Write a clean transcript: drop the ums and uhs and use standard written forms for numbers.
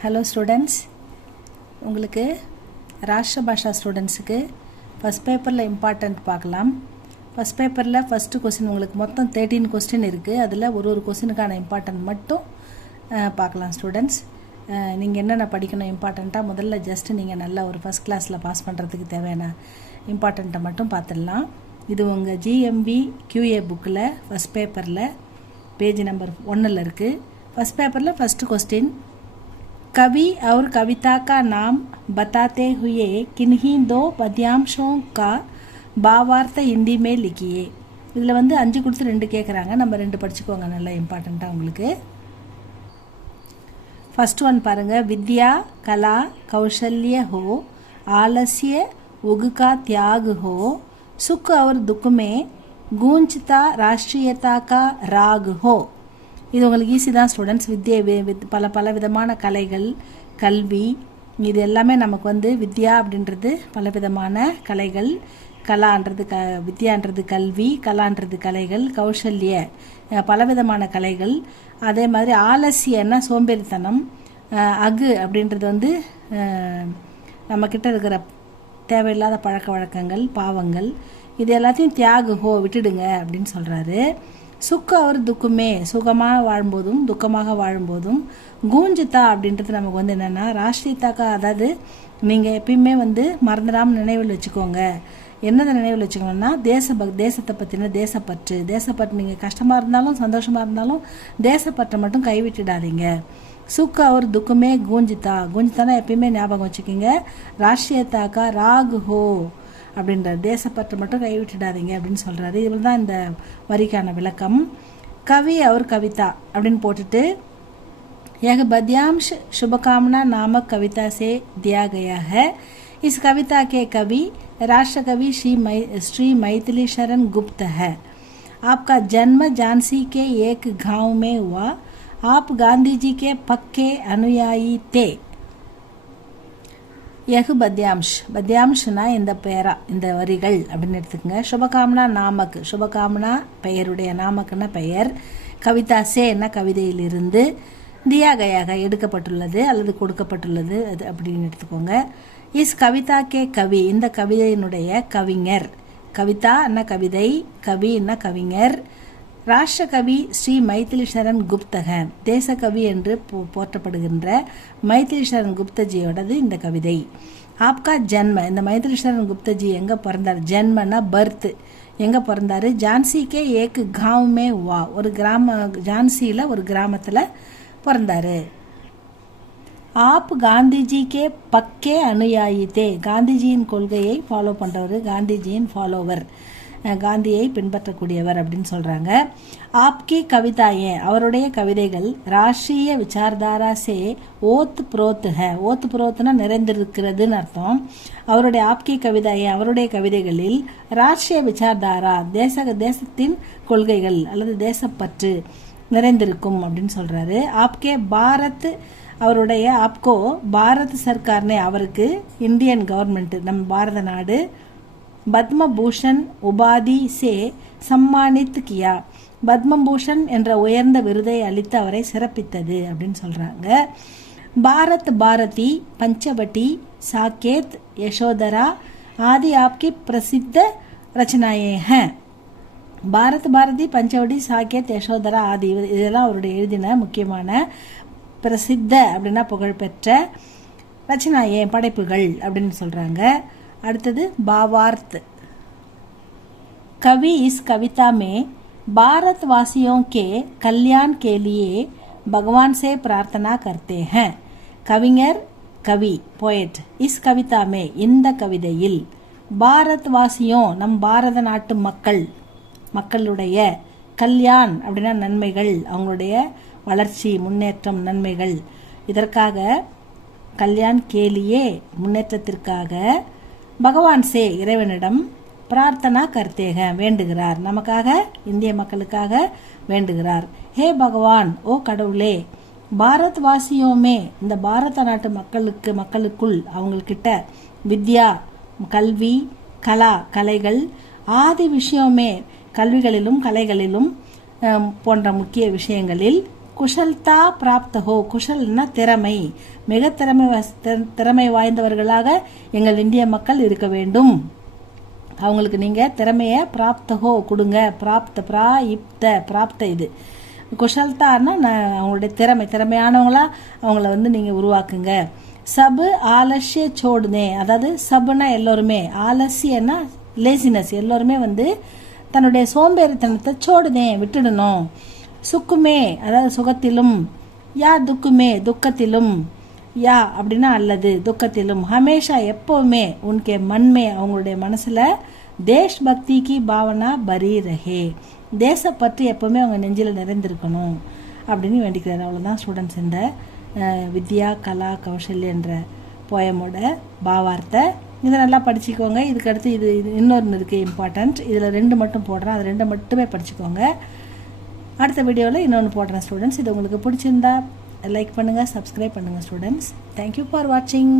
Hello students, உங்களுக்கு ராஷ்டிர பாஷா ஸ்டூடெண்ட்ஸுக்கு first பேப்பரில் இம்பார்ட்டண்ட் பார்க்கலாம். ஃபஸ்ட் பேப்பரில் ஃபஸ்ட்டு கொஸ்டின் உங்களுக்கு மொத்தம் 13 கொஸ்டின் இருக்குது. அதில் ஒரு கொஸ்டினுக்கான இம்பார்ட்டன்ட் மட்டும் பார்க்கலாம் ஸ்டூடெண்ட்ஸ். நீங்கள் என்னென்ன படிக்கணும் இம்பார்ட்டண்ட்டாக முதல்ல ஜஸ்ட்டு நீங்கள் நல்லா ஒரு ஃபஸ்ட் கிளாஸில் பாஸ் பண்ணுறதுக்கு தேவையான இம்பார்ட்டண்ட்டை மட்டும் பார்த்துடலாம். இது உங்கள் GMB QA புக்கில் ஃபஸ்ட் பேப்பரில் பேஜ் நம்பர் 1 இருக்குது. फर्स्ट पेपर में फर्स्ट क्वेश्चन, कवि और कविता का नाम बताते हुए किन्हीं दो पद्यांशों का भावार्थ हिंदी में लिखिए. இதில் வந்து 5 கொடுத்து 2 கேட்குறாங்க. நம்ம 2 படிச்சுக்கோங்க, நல்லா இம்பார்ட்டண்ட்டாக உங்களுக்கு. फर्स्ट वन பாருங்க, विद्या कला कौशल्य हो, आलस्य उग का त्याग हो, सुख और दुख में गूंजता राष्ट्रीयता का राग हो. இது உங்களுக்கு ஈஸி தான் ஸ்டூடெண்ட்ஸ். பல விதமான கலைகள், கல்வி, இது எல்லாமே நமக்கு வந்து வித்யா அப்படின்றது பலவிதமான கலைகள், கலான்றது வித்யான்றது கல்வி, கலான்றது கலைகள், கௌசல்ய பலவிதமான கலைகள். அதே மாதிரி ஆலசியன்னா சோம்பேறித்தனம், அகு அப்படின்றது வந்து நம்மக்கிட்ட இருக்கிற தேவையில்லாத பழக்க வழக்கங்கள், பாவங்கள், இது எல்லாத்தையும் தியாகு ஹோ விட்டுடுங்க அப்படின்னு சொல்கிறாரு. சுக்க அவர் துக்குமே, சுகமாக வாழும்போதும் துக்கமாக வாழும்போதும், கூஞ்சித்தா அப்படின்றது நமக்கு வந்து என்னென்னா ராஷ்டிரத்தாக்கா, அதாவது நீங்கள் எப்பயுமே வந்து மறந்துடாமல் நினைவில் வச்சுக்கோங்க. என்னதை நினைவில் வச்சுக்கணும்னா தேசத்தை பற்றின தேசப்பற்று. நீங்கள் கஷ்டமாக இருந்தாலும் சந்தோஷமாக இருந்தாலும் தேசப்பற்றை மட்டும் கைவிட்டுடாதீங்க. சுக்க அவர் துக்குமே கூஞ்சித்தானா எப்பயுமே ஞாபகம் வச்சுக்கிங்க. ராஷ்டிரத்தாக்கா ராகு ஹோ அப்படின்றார், தேசப்பற்று மட்டும் கைவிட்டுடாதீங்க அப்படின்னு சொல்கிறாரு. இதில் தான் இந்த வரிக்கான விளக்கம். கவி और कविता அப்படின்னு போட்டுட்டு यह पद्यांश शुभकामना नामक कविता से दिया गया है. इस कविता के कवि राष्ट्र कवि श्री मैथिली शरण गुप्त है. आपका जन्म झांसी के एक गांव में हुआ. आप गांधी जी के पक्के अनुयायी थे. யகு பத்யாம்ஷ்னா இந்த பேரா, இந்த வரிகள் அப்படின்னு எடுத்துக்கோங்க. சுபகாமனா நாமக், சுபகாமனா பெயருடைய, நாமக்குன்னா பெயர், கவிதா சேன்னா கவிதையிலிருந்து, தியா கயாக எடுக்கப்பட்டுள்ளது அல்லது கொடுக்கப்பட்டுள்ளது அது அப்படின்னு எடுத்துக்கோங்க. இஸ் கவிதா கே கவி, இந்த கவிதையினுடைய கவிஞர், கவிதான்னா கவிதை, கவின்னா கவிஞர், ராஷ்டிர கவி ஸ்ரீ மைதிலி சரண் குப்தக, தேசக்கவி என்று போற்றப்படுகின்ற மைதிலி சரண் குப்தஜியோடது இந்த கவிதை. ஆப்கா ஜன்ம, இந்த மைதிலி சரண் குப்தஜி எங்கே பிறந்தார்? ஜன்மனா பர்த், எங்கே பிறந்தார்? ஜான்சிக்கே ஏக் காவுமே வா, ஒரு ஜான்சியில் ஒரு கிராமத்தில் பிறந்தார். ஆப் காந்திஜிக்கே பக்கே அனுயாயித்தே, காந்திஜியின் கொள்கையை ஃபாலோ பண்ணுறவர், காந்திஜியின் ஃபாலோவர், காந்தியை பின்பற்றக்கூடியவர் அப்படின்னு சொல்கிறாங்க. ஆப்கி கவிதாயே, அவருடைய கவிதைகள் ராஷ்ட்ரிய விசாரதாரா சே ஓத் புரோத் ஹே, ஓத் புரோத்னா நிறைந்திருக்கிறதுன்னு அர்த்தம். அவருடைய ஆப்கி கவிதாயே, அவருடைய கவிதைகளில் ராஷ்ட்ரிய விசாரதாரா தேசத்தின் கொள்கைகள் அல்லது தேசப்பற்று நிறைந்திருக்கும் அப்படின்னு சொல்கிறாரு. ஆப்கே பாரத், அவருடைய ஆப்கோ பாரத் சர்க்கார்னே, அவருக்கு இந்தியன் கவர்மெண்ட், நம் பாரத நாடு பத்மபூஷன் உபாதி சே சம்மானித் கியா, பத்மபூஷன் என்ற உயர்ந்த விருதை அளித்து அவரை சிறப்பித்தது அப்படின்னு சொல்கிறாங்க. பாரத் பாரதி பஞ்சவட்டி சாக்கேத் யசோதரா ஆதி ஆப்கி பிரசித்த ரச்சனாயே ஹே. பாரத் பாரதி பஞ்சவட்டி சாக்கேத் யசோதரா ஆதி, இதெல்லாம் அவருடைய எழுதின முக்கியமான பிரசித்த அப்படின்னா புகழ்பெற்ற ரச்சனாயே படைப்புகள் அப்படின்னு சொல்கிறாங்க. அடுத்தது भावार्थ. कवि इस कविता में भारतवासियों के कल्याण के लिए भगवान से प्रार्थना करते हैं. कविஞர் கவி पोएट इस कविता में இந்த கவிதையில் பாரத்வாசியோம் நம் பாரத நாட்டு மக்களுடைய கல்யாண் அப்படின்னா நன்மைகள், அவங்களுடைய வளர்ச்சி, முன்னேற்றம், நன்மைகள், இதற்காக கல்யாண் கேலியே முன்னேற்றத்திற்காக பகவான் சே இறைவனிடம் பிரார்த்தனா கர்த்தேக வேண்டுகிறார், நமக்காக இந்திய மக்களுக்காக வேண்டுகிறார். ஹே பகவான், ஓ கடவுளே, பாரத்வாசியோமே இந்த பாரத நாட்டு மக்களுக்குள் அவங்கக்கிட்ட வித்யா கல்வி, கலா கலைகள், ஆதி விஷயமே கல்விகளிலும் கலைகளிலும் போன்ற முக்கிய விஷயங்களில் குஷல்தா பிராப்த ஹோ. குஷல்னா திறமை, மிக திறமை வாய்ந்தவர்களாக எங்கள் இந்திய மக்கள் இருக்க வேண்டும். அவங்களுக்கு நீங்கள் திறமையை பிராப்தஹோ கொடுங்க. பிராப்த இது குஷல்தான்னா அவங்களுடைய திறமையானவங்களா அவங்கள நீங்கள் உருவாக்குங்க. சபு ஆலசிய சோடுனே, அதாவது சபுனா எல்லோருமே, ஆலசியன்னா லேசினஸ், எல்லோருமே தன்னுடைய சோம்பேறித்தனத்தை சோடுனே விட்டுடணும். சுக்குமே அதாவது சுகத்திலும், யா துக்குமே துக்கத்திலும், யா அப்படின்னா அல்லது துக்கத்திலும், ஹமேஷா எப்பவுமே, உன்கே மண்மே அவங்களுடைய மனசுல தேஷ் பக்திக்கு பாவனா பரி ரஹே, தேசப்பற்று எப்பவுமே அவங்க நெஞ்சில் நிறைந்திருக்கணும் அப்படின்னு வேண்டிக்கிறார். அவ்வளோதான் ஸ்டூடெண்ட்ஸ் இந்த வித்யா கலா கௌசல்யன்ற போயமோட பாவார்த்தை. இதை நல்லா படிச்சுக்கோங்க. இதுக்கடுத்து இது இன்னொன்று இருக்குது இம்பார்ட்டண்ட், இதில் 2 மட்டும் போடுறேன், அது 2 மட்டுமே படிச்சுக்கோங்க. அடுத்த வீடியோவில் இன்னொன்று போடுறேன் ஸ்டூடெண்ட்ஸ். இது உங்களுக்கு பிடிச்சிருந்தா லைக் பண்ணுங்கள், சப்ஸ்கிரைப் பண்ணுங்கள் ஸ்டூடெண்ட்ஸ். தேங்க்யூ ஃபார் வாட்சிங்.